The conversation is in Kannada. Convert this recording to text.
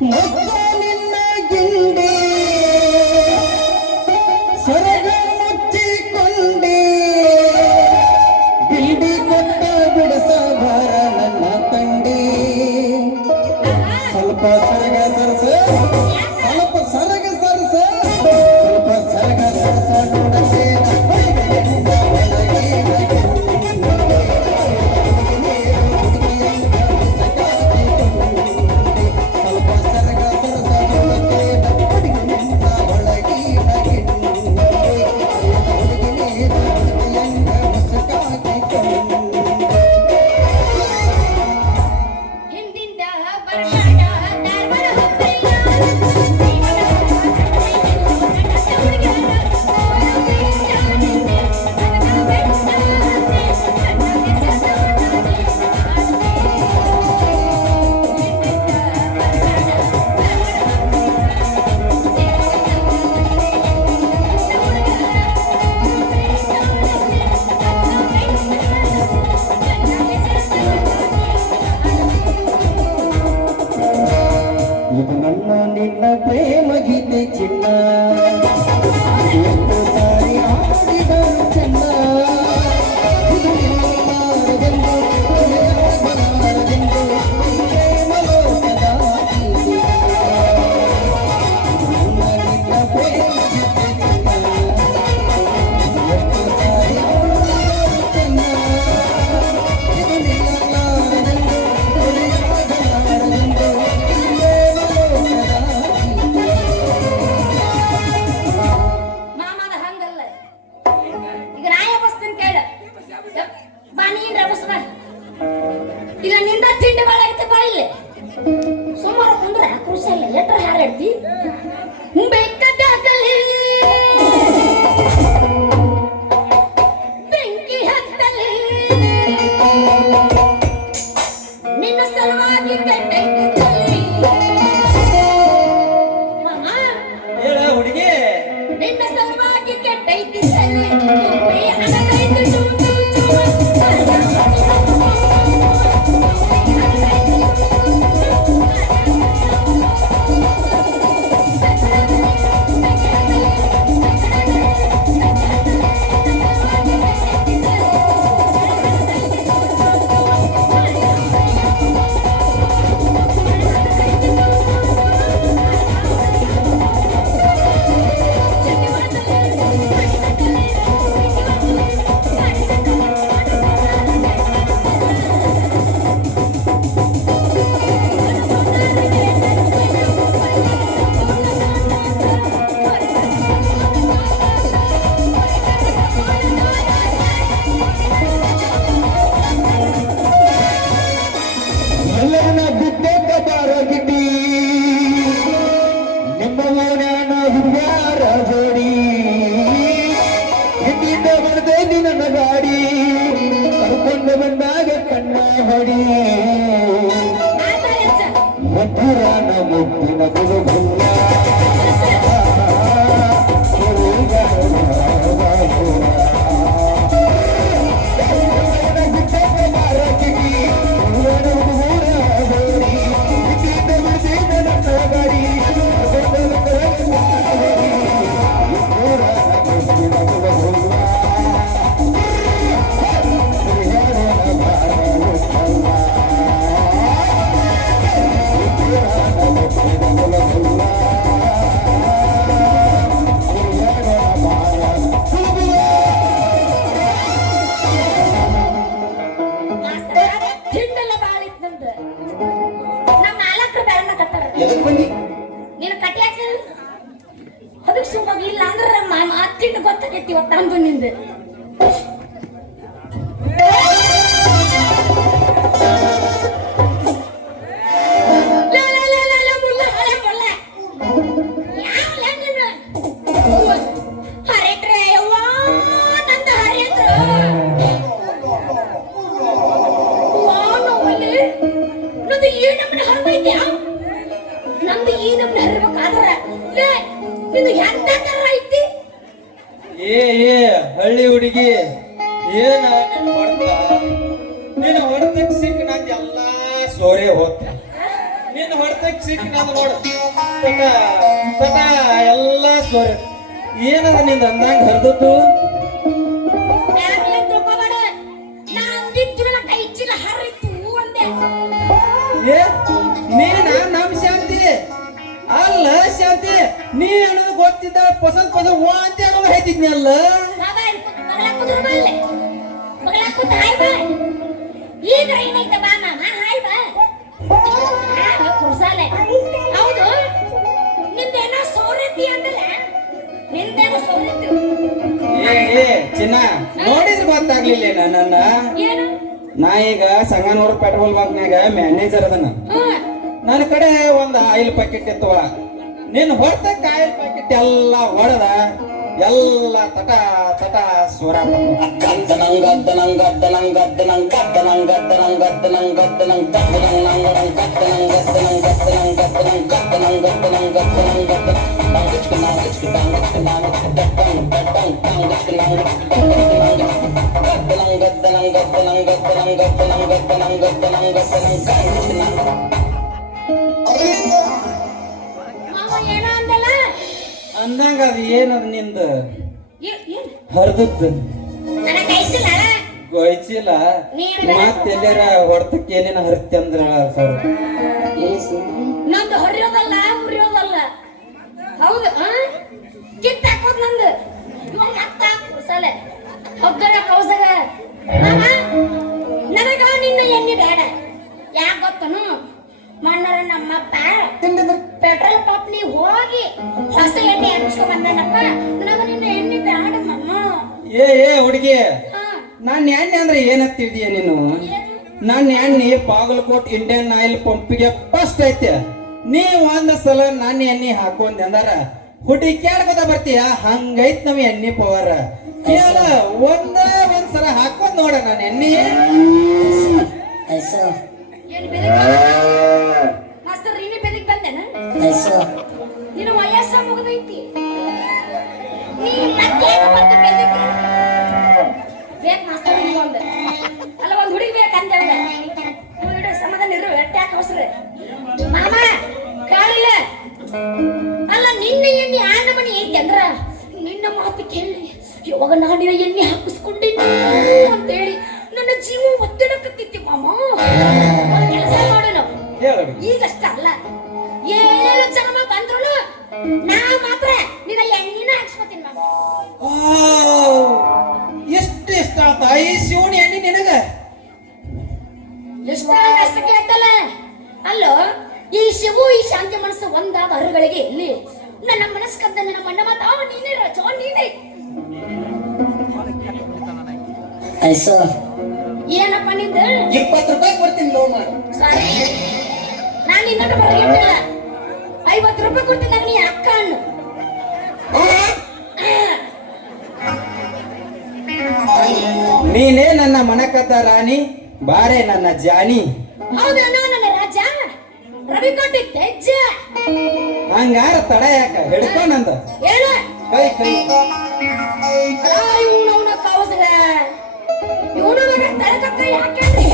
ಮೊತ್ತ ನಿನ್ನ ಗಿಂಡಿ ಸೊರಗ ಮುಚ್ಚಿಕೊಂಡಿ ಗಿಂಡಿ ಕೊಟ್ಟ ಬಿಡಿಸಬಾರ ನನ್ನ ತಂಡಿ ಸ್ವಲ್ಪ ಸರಗ ಸರಸ ಸ್ವಲ್ಪ ಸರಗ ಸರಸ ಸ್ವಲ್ಪ ಸರಗ ಸರಸ ನೋಡದೆ ಇದು ನನ್ನ ನಿನ್ನ ಪ್ರೇಮ ಗೀತೆ ಚಿನ್ನ ಎಷ್ಟು ಸಾರಿ ಹಾಡಿದರು ಚೆನ್ನ ಇದು ನಿಲ್ಲಲಾರದೆಂದು ಕೊನೆಯಾಗಲಾರದೆಂದು ಈ ಪ್ರೇಮ ಲೋಕದ ಗೀತೆ. ಇದು ನನ್ನ ನಿನ್ನ ಪ್ರೇಮ ಗೀತೆ ಚಿನ್ನ ಎಷ್ಟು ಸಾರಿ ಹಾಡಿದರು ಚೆನ್ನ ಇದು ನಿಲ್ಲಲಾರದೆಂದು ಕೊನೆಯಾಗಲಾರದೆಂದು ಮಾಮನ ಹಂಗಲ್ಲ ಈಗ ನಾಯ ಬಸ್ತನ್ ಕೇಳ ಬಾ ನೀನ್ ರಬಸ್ ಬಾ ಇಲ್ಲ ನಿಂದ ತಿಂಡಿ ಬಾಳ ಐತೆ ಬಾ ಇಲ್ಲಿ ಸುಮಾರು ಕುಂದ್ರ ಖುಷಿ ಇಲ್ಲ ಎಟ್ರ ಹಾರಾಡ್ತಿ ಬೆಕ್ಕದಾಗಲಿ ಬೆಂಕಿ ಹತ್ತಲಿ ನಿನ್ನ ಸಲುವಾಗಿ ಕೆಟ್ಟೈತಿ ತಲೆ. ಮಾಮ ಹೇಳ ಹುಡುಗಿ ನಿನ್ನ ಸಲುವಾಗಿ ಕೆಟ್ಟೈತಿ ತಲೆ ತುಂಬಿ ಅನಗೈತಿ ಚೂ ಚೂ ಚೂ ಎಲ್ಲರನ್ನ ಬಿದ್ದೆದ್ದ ಬಾರೋಗಿದ್ದಿ ನಿಮ್ಮ ಮೌನ ಹುಡುಗಾರ ಜೋಡಿ ಹಿಂದಿಂದ ಬಡ್ದೈದಿ ನನ್ನ ಗಾಡಿ ಕರ್ಕೊಂಡು ಬಂದಾಗ ಕಣ್ಣ ಹೊಡಿ ಮಧುರಾನ ಮುದ್ದಿನ ಗುರುಗುಲ್ಲ ತಿಂಡೆಲ್ಲ ಬಾಳ ಐತ್ ನಮ್ದು ನಮ್ಮ ನಾಲ್ಕರ ಬ್ಯಾರನ್ನ ಕಟ್ಟಾರ ಎದಕ್ ಬನ್ನಿ ನೀನು ಕಟ್ಯಾಕ ಅದಕ್ಕೆ ಸುಮ್ಮಾಗಿ ಇಲ್ಲ ಅಂದ್ರೆ ಮಾಮ ತಿಂಡು ಗೊತ್ತಾಗೈತಿ ಇವತ್ತು ಅಂದು ನಿಂದು ನಂದು ಈ ನಮ್ನ ಹರಿಬೇಕಾದ್ರ ನಿಂದು ಎಂತ ಕರ್ರ ಐತಿ ಏ ಹಳ್ಳಿ ಹುಡುಗಿ ಏನ ನೀನ್ ಹೊಡ್ತ ನೀನು ಹೊಡೆದಕ್ಕೆ ಸಿಕ್ಕ ನಂದು ಎಲ್ಲಾ ಸೋರೆ ಹೋತೆ ನಿನ್ನ ಹೊರತಕ್ಕೆ ಸಿಕ್ಕಿ ನಾನು ನೋಡು ತಟ ತಟ ಎಲ್ಲ ಸೋರಿ ಏನದ ನಿಂದ ಅಂದಂಗ ಹರಿದದ್ದು ಯಾರ್ಲೇನ್ ತಿಳ್ಕೊಬೇಡ. ನಾ ಅಂದಿದ್ದು ನನ್ನ ಕೈ ಚೀಲ ಹರಿತು ಅಂದೆ. ಏ ನೀನ ನಮ್ ಶಾಂತಿ ಅಲ್ಲ ಶಾಂತಿ ನೀ ಅನ್ನೋದು ಗೊತ್ತಿದ್ದ ಪಸಂದ್ ಪಸಂದ್ ವಾ ಅಂತ ಅನ್ನೋದು ಹೇಳ್ತಿದ್ನಿ ಅಲ್ಲ ಬಾಬಾ ಇಲ್ಲಿ ಕೂತು ಬಗಲ ಕುದ್ರು ಬಲ್ಲೆ. ಬಗಲ ಕೂತು ಹಾಯ್ ಬಾ. ಈಗ ಏನೈತೆ ಬಾ ಮಾಮ ಹಾಯ್ ಬಾ. ಕುರ್ಸಾಲೆ ಹೌದು ನಿಂದೇನೋ ಸೋರೈತಿ ಅಂದಲ್ಲ. ನಿಂದೇನೋ ಸೋರೈತಿ ಏ ಚಿನ್ನ ನೋಡಿದ್ರೆ ಗೊತ್ತಾಗ್ಲಿಲ್ಲ ನನ್ನ ಏನು? ನಾ ಈಗ ಸಂಗನೂರು ಪೆಟ್ರೋಲ್ ಬಂಕ್ನಾಗ ಮ್ಯಾನೇಜರ್ ಅದನ್ನ ನನ್ನ ಕಡೆ ಒಂದು ಆಯಿಲ್ ಪ್ಯಾಕೆಟ್ ಇತ್ತವ ನೀನ್ ಹೊರತಕ್ಕ ಆಯಿಲ್ ಪ್ಯಾಕೆಟ್ ಎಲ್ಲ ಹೊಡೆದ ಎಲ್ಲ ತಟ ತಟ ಸ್ವರ ಮಾವ ಏನೋ ಅಂದಲ್ಲ. ಅಂದಂಗ ಅದು ಏನದ ನಿಂದ ಏನು ಹರಿದದ್ದು ನನ್ನ ಕೈಸಿಲ್ಲ ಗೊಯ್ಚಿಲ್ಲ ಮತ್ತೆಲ್ಲಾರ ಹೊರತಕ್ಕೆ ಏನೇನ ಹರಿತಿ ಅಂದ್ರ ಸರ್ ನಂದು ಹರಿಯೋದಲ್ಲ ಮುರಿಯೋದಲ್ಲ. ಹೌದು ಕಿತ್ತ ಹಾಕೋದ್ ನಂದು. ಇವಾಗ ಮತ್ತ ಕುರ್ಸಾಲೆ ಹೊಗ್ಗರ ಕೌಸಗ ಮಾಮ ನನಗ ನಿನ್ನ ಎಣ್ಣೆ ಬೇಡ. ಯಾಕೆ ಗೊತ್ತನು ಮಣ್ಣರ ನಮ್ಮಪ್ಪ ಪೆಟ್ರೋಲ್ ಪಂಪ್ನಿ ಹೋಗಿ ಹೊಸ ಎಣ್ಣೆ ಹಚ್ಕೊಂಡ್ ಬಂದನಪ್ಪ. ನನಗ ನಿನ್ನ ಎಣ್ಣೆ ಬೇಡ ಮಮ್ಮ. ಏ ಹುಡುಗಿ ನಾನ್ ಎಣ್ಣೆ ಅಂದ್ರೆ ಏನಂತ ತಿಳಿದೀಯ ನೀನು ನನ್ನ ಎಣ್ಣೆ ಬಾಗಲಕೋಟ್ ಇಂಡಿಯನ್ ಆಯಿಲ್ ಪಂಪಿಗೆ ಫಸ್ಟ್ ಐತೆ ನೀ ಒಂದ್ ಸಲ ನನ್ನ ಎಣ್ಣೆ ಹಾಕೊಂಡೆ ಅಂದಾರ ಹುಡುಕ್ಯಾಡ್ಕೋತ ಬರ್ತೀಯ ಹಂಗೈತ್ ನಮ್ ಎಣ್ಣೆ ಪವರ್ ಕೇಳ ಒಂದ್ಸಲ ಹಾಕೊಂಡ್ ನೋಡ ನಾನು ಎಣ್ಣೆ ಏನು ಬೆದಕ್ ಮಾಸ್ತರ್ ನೀನು ಬೆದಕ್ ಬಂದೇನ? ನೀನು ವಯಸ್ಸ ಮುಗಿದೈತಿ. ನೀ ಮತ್ತೆ ಮತ್ತೆ ಬೆದಕ್ ಬೇಕ್ ಮಾಸ್ತರ್ ನಿಮ್ಗೊಂದು. ಅಲ್ಲ ಒಂದ್ ಹುಡುಗಿ ಬೇಕಂತೇವೆ. ಹುಡುಗ ಸಮಾಧಾನ ಇರು ಎಟ್ಟಾಕ ಅವಸರ ಮಾಮ ಕಾಳಿಲ್ಲ. ಅಲ್ಲ ನಿನ್ನ ಎಣ್ಣೆ ಆ ನಮನಿ ಐತಿ ಅಂದ್ರ ನಿನ್ನ ಮಾತು ಕೇಳಿ ಇವಾಗ ನಾನಿನ ಎಣ್ಣೆ ಹಾಕಿಸ್ಕೊಂಡಿನಿ ಅಂತೇಳಿ ನನ್ನ ಜೀವ ಒತ್ತಡಕತ್ತಿತ್ತು ಮಾಮ. ಕೆಲಸ ಮಾಡೋಣ ಈಗಷ್ಟ ಅಲ್ಲ ಏಳು ಜನ್ಮ ಬಂದ್ರು ನಾ ಮಾತ್ರ ನಿನ್ನ ಎಣ್ಣಿನ ಹಾಕ್ಸ್ಕೊತೀನಿ ಮಾಮ. ಎಷ್ಟು ಇಷ್ಟ ಆತ ಈ ಶಿವನಿ ಎಣ್ಣೆ ನಿನಗ ಎಷ್ಟು ಕೇಳ್ತಲ್ಲ. ಅಲ್ಲೋ ಈ ಶಿವು ಈ ಶಾಂತಿ ಮನಸ್ಸು ಒಂದಾದ ಅರುಗಳಿಗೆ ಇಲ್ಲಿ ನನ್ನ ಮನಸ್ಸು ಕದ್ದ ನನ್ನ ಮಣ್ಣ ಮಾತ ನೀನೇ ರಚೋ ನೀನೇ. ಏನಪ್ಪ ನಿಂದ 20 ರೂಪಾಯಿ ಕೊಡ್ತೀನಿ ಲೋ ಮಾಡು. ಸಾರಿ ನಾನು ಇನ್ನೊಂದು ಬರಲಿಲ್ಲ. 50 ರೂಪಾಯಿ ಕೊಡ್ತೀನಿ ನಾನು ನೀ ಅಕ್ಕ ಅನ್ನು. ನೀನೇ ನನ್ನ ಮನಕದ ರಾಣಿ ಬಾರೆ ನನ್ನ ಜಾನಿ. ಹೌದಾ ನನ್ನ ರಾಜ ರವಿ ಕೊಟ್ಟಿದ್ದೆ ಹಂಗಾರ ತಡ ಯಾಕ ಹಿಡ್ಕೊಂಡಂದ ಹೇಳು ಕೈ ಕೈ